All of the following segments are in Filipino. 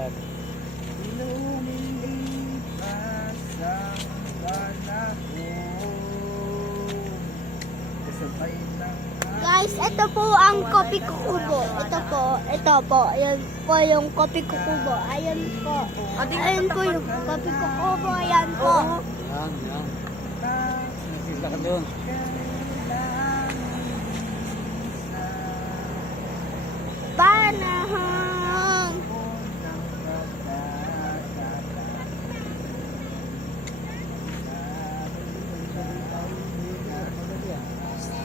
ulan. Lumilipas ang panahon, kasabay ng Guys, ito po ang kopi kukubo. Ito po. Ayan po yung kopi kukubo. Ayan po. Ayan po yung kopi kukubo. Ayan po. Yan, yan. Nasisla ka doon. Panahon.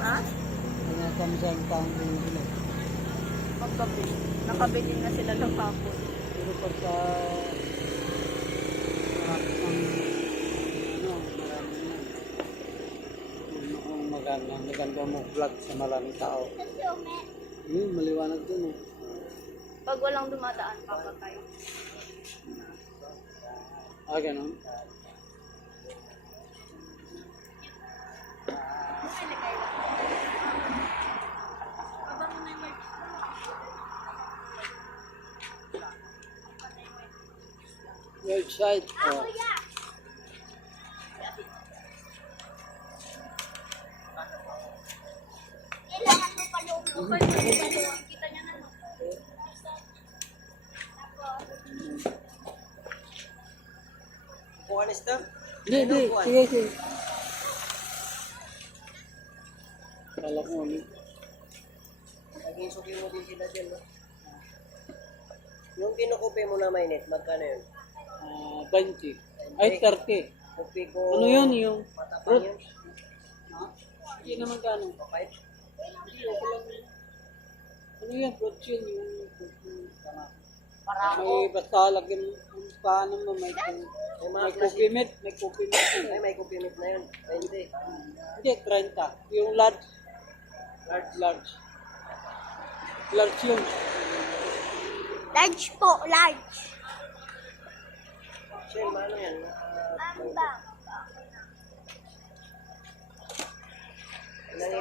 Ha? Kanya kami sa taong sila. Paggabi. Nakabili na sila ng hapon. Pero pagka marami maganda mo vlog sa maraming tao. Maliwanag dun eh. Pag walang dumadaan, papatay. Ganun. Right side. Oh. Kailangan mo pa yung kita niya na. Kuhan ito? Hindi. Sige. Kala ko ano. Naging suki mo din sila dyan, no? Yung kinukupi mo na mainit, magkano yun? 20. Ay, 30. Kupi ko... Ano yun yung Matapang yun? Hindi naman gano'n. Kapait? Hindi, okay lang yun. Ano yan, fruit yun, yung Parako. may basta lagyan yung paano mo, may coffee meat, Ay, may kupi meat na yun. 20. Hindi, 30. Yung large yun. Large po, large. Shell, ano yan? Mambang.